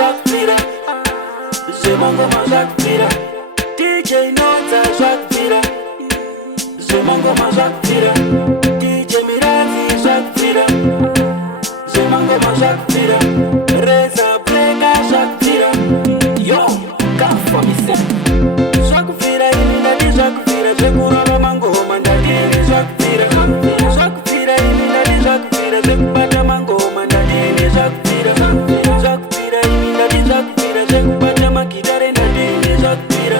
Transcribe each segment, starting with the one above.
zvakufira, zvemangoma zvakufira, DJ Nodza zvakufira, zvemangoma zvakufira, DJ Mirazi zvakufira, zvemangoma zvakufira, Reza Breka zvakufira, yo kafa mise zvakufira, ini ndati zvakufira, zvekurava mangoma ndadini zvakufira, zvakufira, ini ndati zvakufira, zvekubata mangoma ndadini zvakufira, zvakufira, ini ndati zvakufira, zvekubata magitare ndadini zvakufira,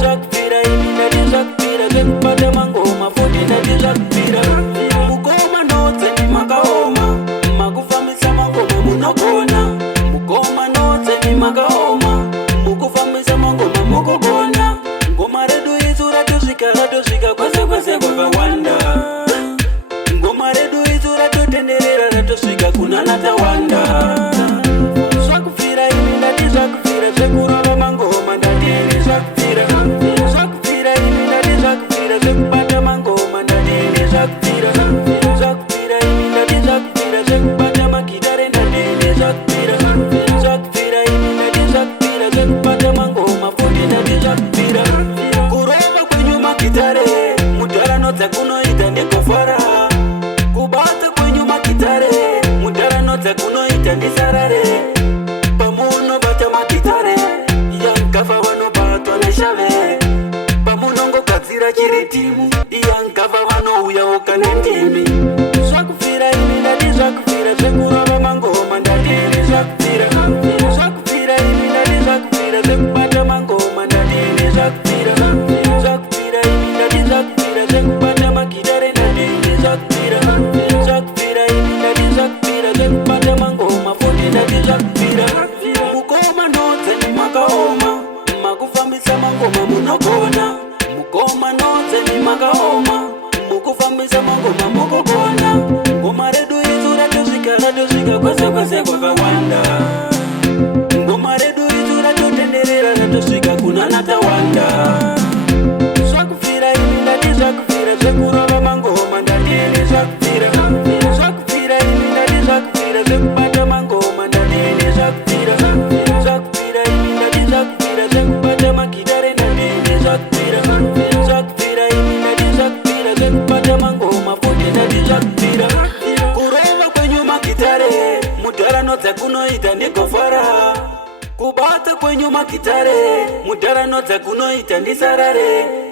zvakufira, ini ndati zvakufira, zvekubata mangoma futi ndati zvakufira. Mugoma Nodze ni makaoma, makufambisa mangoma munogona. Mugoma Nodze ni makaoma, mukufambisa mangoma mukogona. Ngoma redu izu ratosvika kwese kwese kwakawanda. Ngoma redu izu ratotenderera ratosvika kuna natawanda. Zvakufira, ini ndati zvakufira, zvekurava mangoma ndadini zvakufira, zvakufira, ini ndati zvakufira, zvekubata mangoma ndadini zvakufira, zvakufira, ini ndati zvakufira, zvekubata magitare ndadini zvakufira, zvakufira, ini ndati zvakufira, zvekubata mangoma futi ndati zvakufira. Kurova kwenyu magitare mudhara Nodza kunoita ndegofara, kubata kwenyu magitare mudhara Nodza kunoita ndisarare. Pamunobata magitare yangafa vanobatwa neshave, pamunongogadzira chiritimu yangafa vanouyawoka nendimi. Zvakufira, ini ndati zvakufira, zvekurava mangoma ndadini zvakufira, zvakufira, ini ndati zvakufira, zvekubata mangoma ndadini zvakufira, zvakufira, ini ndati zvakufira, zvekubata magitare ndadini zvakufira, zvakufira, ini ndati zvakufira, zvekubata mangoma futi ndati zvakufira. Mugoma Nodze ni makaoma, makufambisa mangoma munogona. Mugoma Nodze ni makaoma, mukufambisa mangoma mukogona. Ngoma redu izu ratosvika kwese kwese kwakawanda. Ngoma redu izu ratotenderera ratosvika kuna natawanda. Zvakufira, ini ndati zvakufira, zvekurava mangoma ndadini zvakufira, zvakufira, ini ndati zvakufira, zvekubata mangoma ndadini zvakufira, zvakufira, ini ndati zvakufira, zvekubata magitare ndadini zvakufira, zvakufira, ini ndati zvakufira, zvekubata mangoma futi ndati zvakufira. Kurova kwenyu magitare mudhara Nodza kunoita ndegofara, kubata kwenyu magitare mudhara Nodza kunoita ndisarare.